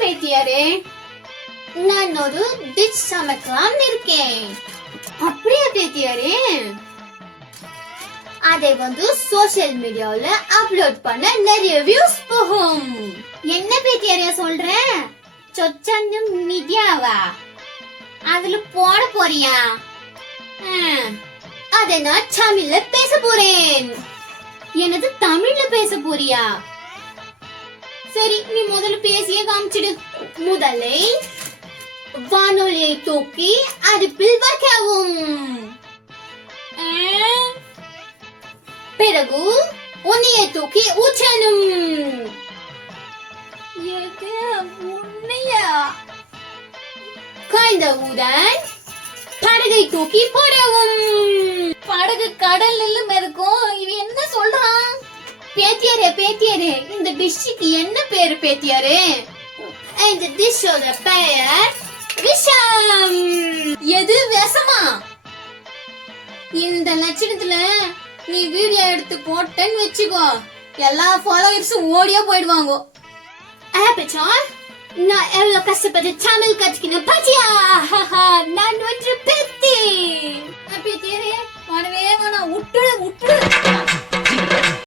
பேத்தியாரே நான் ஒரு டிஷ் சமைக்கலாம் இருக்கேன். அப்படியா பேத்தியாரே? அதை வந்து சோஷியல் மீடியாவில் அப்லோட் பண்ண நிறைய வியூஸ் போகும். என்ன பேத்தியாரே சொல்ற? சொச்சந்து மீடியாவா? அதுல போட போறியா? அதை நான் தமிழ்ல பேச போறேன். எனது தமிழ்ல பேச போறியா? சரி நீ முதல்ல பேசியே காமிச்சிடு முதலை வானொலியை தூக்கி அடுப்பில் வைக்கவும் ஆ, பிறகு உன்னையை தூக்கி ஊற்றணும் எது உன்னையா காய்ந்தவுடன் படகை தூக்கி போடவும் பேத்தியாரே பேத்தியாரே இந்த டிஷ்ஷுக்கு என்ன பேரு பேத்தியாரே? இந்த டிஷ்ஷோட பெயர் விஷம். எது விஷமா? இந்த லட்சணத்துல நீ வீடியோ எடுத்து போட்டேன்னு வச்சுக்கோ. எல்லா ஃபாலோவர்ஸும் ஓடியா போயிடுவாங்க. ஆப்பிச்சான் நான் எவ்வளவு கஷ்டப்பட்டு தமிழ் கத்துக்கணும் பாத்தியா? நான் ஒன்று பேத்தி பேத்தியாரே உடனே வேணாம். விட்டுடு விட்டுடு